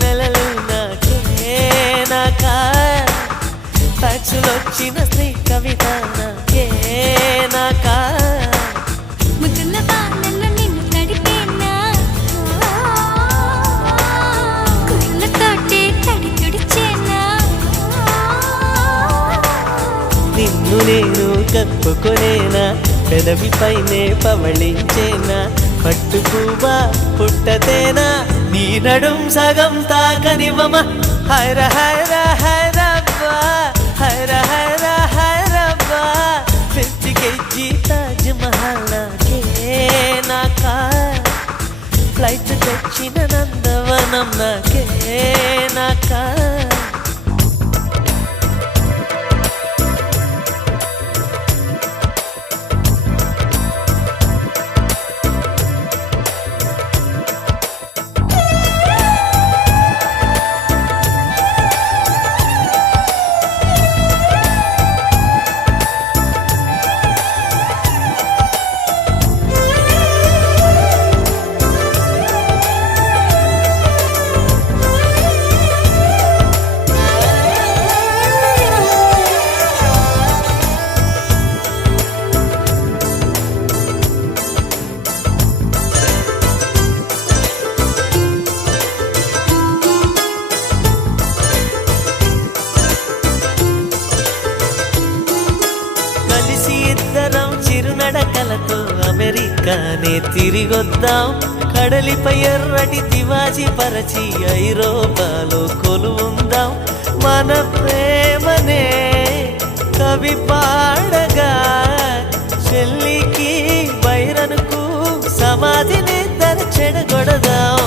నెలలు నాకే నాకా పచ్చులొచ్చిన స్త్రీ కవిత నాకే నాకా ముద్దుల బాణంలో నిన్ను తడిపేనా కుర్రతోటే తడి తుడిచేనా నిన్ను నేను కప్పుకొనేనా పెదవి పైనే పవళించేనా పట్టుకువా పుట్టతేనా నీ నడుం సగం తాకనివ్వమా హైర హైర హైరబ్బా హైర హైర హైరబ్బా 50 kg తాజ్ మహల్ నాకే నాకా ఫ్లైట్ తెచ్చిన నందవనం నాకే నాకా చిరునడకలతో అమెరికానే తిరిగొద్దాం కడలిపై ఎర్రటి తివాజీ పరచి ఐరోపాలో కొలువుందాం మన ప్రేమనే కవి పాడగా చెల్లికి బైరనుకు సమాధిని చెడగొడదాం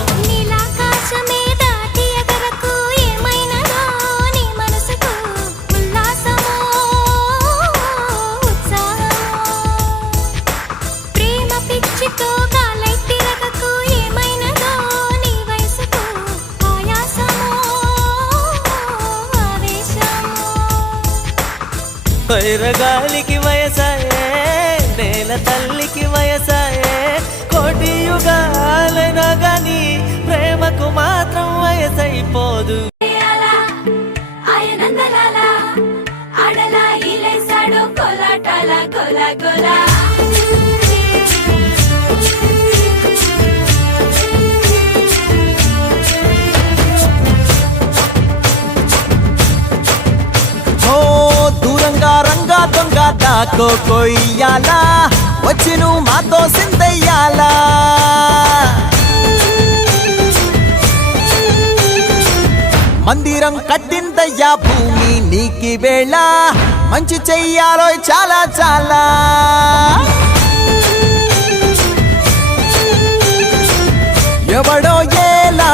వైరగాలికి వయసాయే నేల తల్లికి వయసాయే కోటి యుగాలైనా గాని ప్రేమకు మాత్రం వయసైపోదు రంగా దొంగ దాకో కొయ్యాలా వచ్చి నువ్వు మాతో సిందయ్యాలా మందిరం కట్టిందయ్యా భూమి నీకి వేళ మంచి చెయ్యాలో చాలా చాలా ఎవడో ఏలా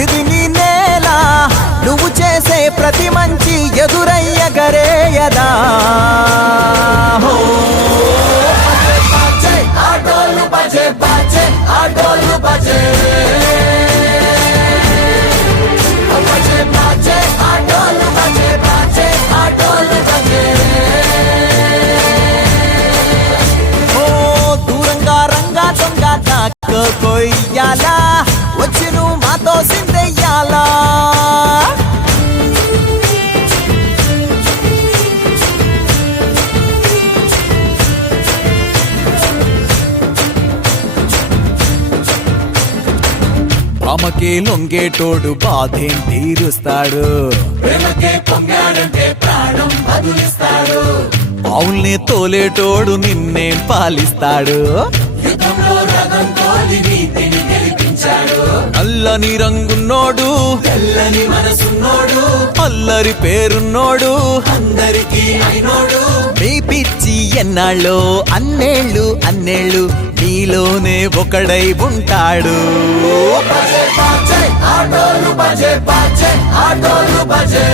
ఇది నీ నేల నువ్వు చేసే ప్రతి మంచి ఎదురయ్యగరేయదా ఆటోలు బజే బజే ఆటోలు బజే బజే బజే ఆటోలు బజే బజే ఆటోలు బజే ఓ దూరంగా రంగా దొంగ దాకో కొయ్యాలా వచ్చి నువ్వు మాతో సిందెయ్యాలా ఆమెకే లొంగేటోడు బాధేం తీరుస్తాడు ప్రేమకే పొంగాడంటే ప్రాణం బదులిస్తాడు ఆవుల్ని తోలేటోడు నిన్నేం పాలిస్తాడు యుద్ధంలో రథం తోలి నీతిని గెలిపించాడు నల్లని రంగున్నోడు తెల్లని మనసున్నోడు అల్లరి పేరున్నోడు అందరికీ అయినోడు మీ పిచ్చి ఎన్నాళ్ళో అన్నేళ్ళు అన్నేళ్ళు నీలోనే ఒకడై ఉంటాడు ఆటోలు బజే బజే ఆటోలు బజే